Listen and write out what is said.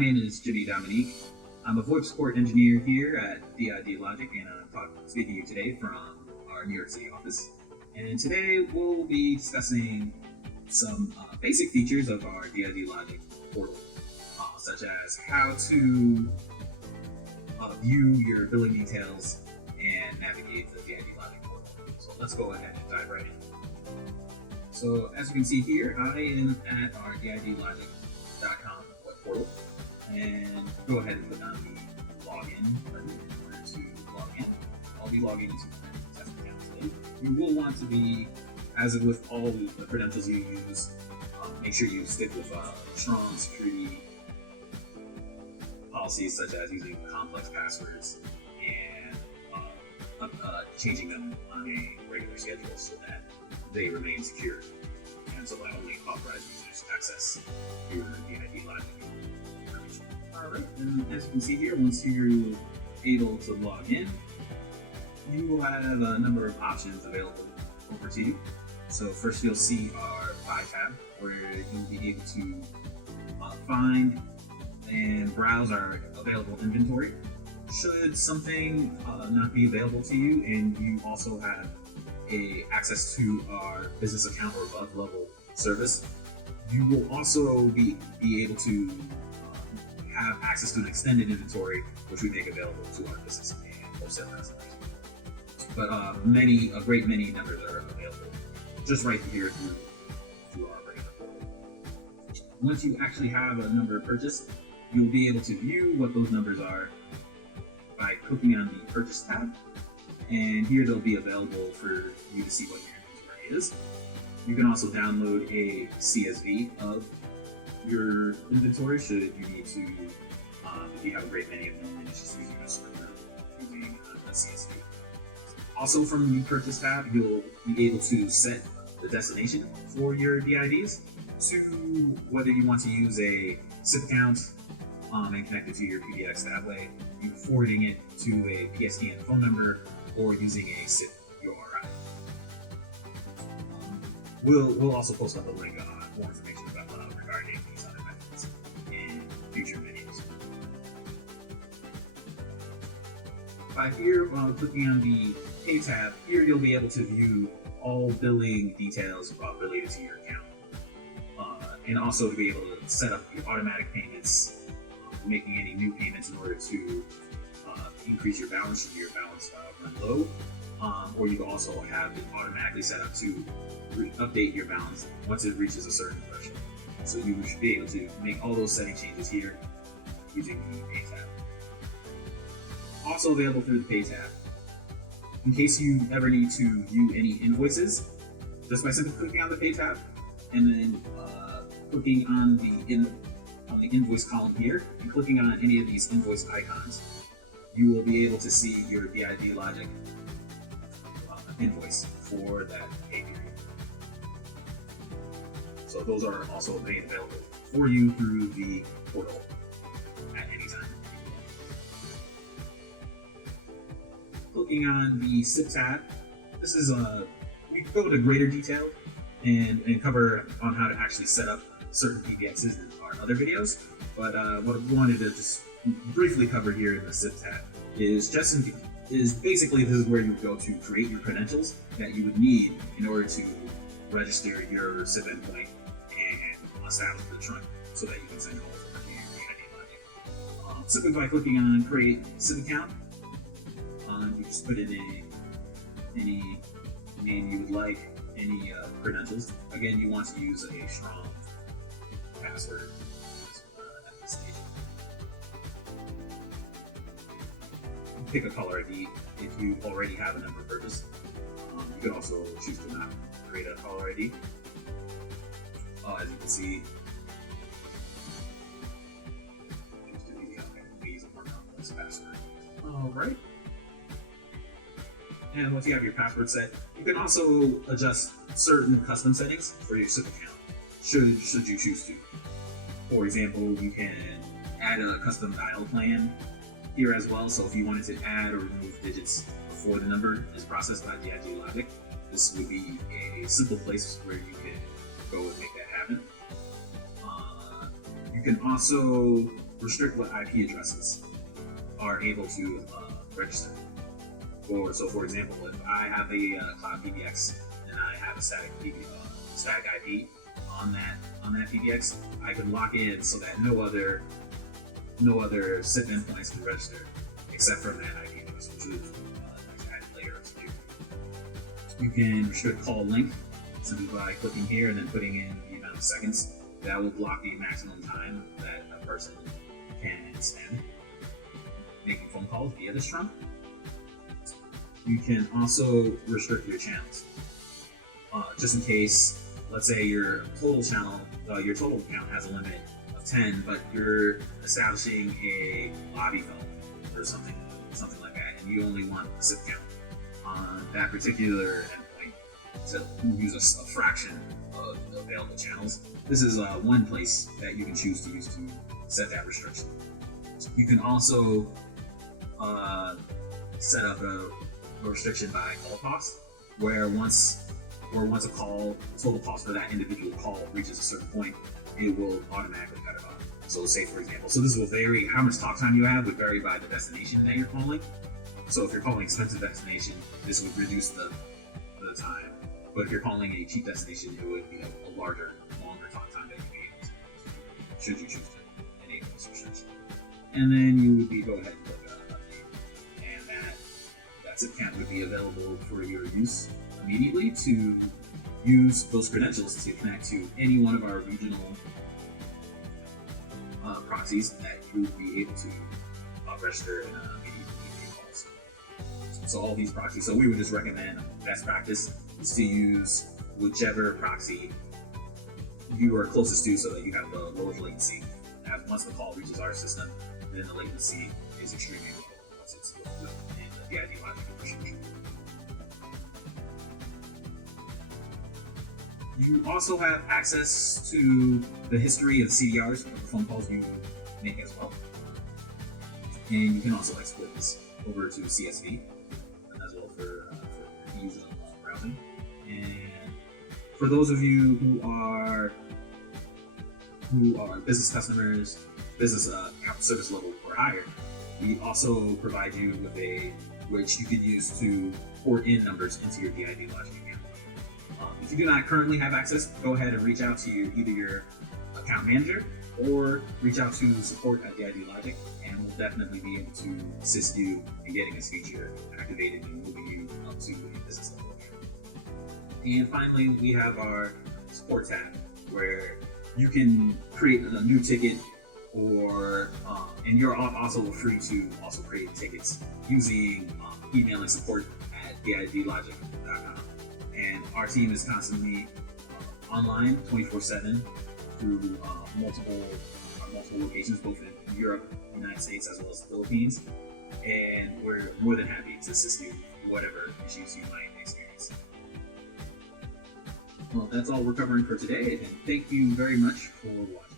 My name is Jimy Dominique. I'm a voice support engineer here at DID Logic, and I'm speaking to you today from our New York City office. And today we'll be discussing some basic features of our DID Logic portal, such as how to view your billing details and navigate the DID Logic portal. So let's go ahead and dive right in. So as you can see here, I am at our DIDlogic.com web portal, and go ahead and click on the login button in order to log in. I'll be logging into my test account today. You will want to be, as with all the credentials you use, make sure you stick with strong security policies, such as using complex passwords and changing them on a regular schedule so that they remain secure, and so that only authorized users access your DID Logic information. Alright, and as you can see here, once you're able to log in, you will have a number of options available over to you. So first you'll see our Buy tab, where you'll be able to find and browse our available inventory. Should something not be available to you, and you also have access to our business account or above level service, you will also be able to have access to an extended inventory, which we make available to our business and wholesale customers. But a great many numbers are available just right here through our regular portal. Once you actually have a number purchased, you'll be able to view what those numbers are by clicking on the Purchase tab. And here they'll be available for you to see what your inventory is. You can also download a CSV of your inventory should you need to, if you have a great many of them, and it's just using a script using a CSV. Also from the Purchase tab, you'll be able to set the destination for your DIDs to whether you want to use a SIP account and connect it to your PBX that way, you forwarding it to a PSTN phone number, or using a SIP URI. We'll also post up a link more information about regarding these other methods in future videos. By here, clicking on the Pay tab, here you'll be able to view all billing details related to your account, and also to be able to set up the automatic payments, making any new payments in order to increase your balance should your balance run low, or you can also have it automatically set up to update your balance once it reaches a certain threshold. So you should be able to make all those setting changes here using the Pay tab. Also available through the Pay tab, in case you ever need to view any invoices, just by simply clicking on the Pay tab and then clicking on the invoice column here and clicking on any of these invoice icons, you will be able to see your DID Logic invoice for that pay period. So those are also made available for you through the portal at any time. Clicking on the SIP tab, this is we go into greater detail and cover on how to actually set up certain PBXs in our other videos, but what I wanted to just briefly cover here in the SIP tab is basically this is where you go to create your credentials that you would need in order to register your SIP endpoint and establish the trunk so that you can send calls over to your DID Logic. Simply by clicking on Create SIP Account, you just put in any name you would like, any credentials. Again, you want to use a strong password at this stage. Pick a caller ID if you already have a number purchased. You can also choose to not create a caller ID. As you can see, we use a more complex password. Alright. And once you have your password set, you can also adjust certain custom settings for your SIP account, should you choose to. For example, you can add a custom dial plan here as well, so if you wanted to add or remove digits before the number is processed by DID Logic, this would be a simple place where you can go and make that happen. You can also restrict what IP addresses are able to register. For example, if I have a cloud PBX and I have a static IP on that PBX, I can lock in so that no other SIP endpoints can register except for that IP address, which is an added layer of security. You can restrict call length simply by clicking here and then putting in the amount of seconds. That will block the maximum time that a person can spend making phone calls via this trunk. You can also restrict your channels. Just in case, let's say your total account has a limit of 10, but you're establishing a lobby phone or something like that, and you only want a SIP count on that particular endpoint to use a fraction of the available channels. This is one place that you can choose to use to set that restriction. You can also set up a restriction by call cost, where once a total cost for that individual call reaches a certain point, it will automatically cut it off. So say for example, this will vary, how much talk time you have would vary by the destination that you're calling. So if you're calling expensive destination, this would reduce the time. But if you're calling a cheap destination, it would be a longer talk time that you may able to, should you choose to enable this restriction. And then you would go ahead and click update. And that SIP count would be available for your use immediately to use those credentials to connect to any one of our regional proxies that you would be able to register in immediate calls. So all these proxies, so we would just recommend best practice is to use whichever proxy you are closest to so that you have the lowest latency. As once the call reaches our system, then the latency is extremely low once it's within the ID logic infrastructure. You also have access to the history of CDRs of the phone calls you make as well. And you can also export this over to CSV as well for ease of browsing. And for those of you who are business customers, business service level or higher, we also provide you with which you can use to port in numbers into your DID logic account. If you do not currently have access, go ahead and reach out to either your account manager or reach out to support at DID Logic, and we'll definitely be able to assist you in getting this feature activated and moving you up to a business level account. And finally, we have our support tab where you can create a new ticket, and you're also free to also create tickets using emailing support at didlogic.com. And our team is constantly online 24/7 through multiple locations, both in Europe, United States, as well as the Philippines. And we're more than happy to assist you with whatever issues you might experience. Well, that's all we're covering for today, and thank you very much for watching.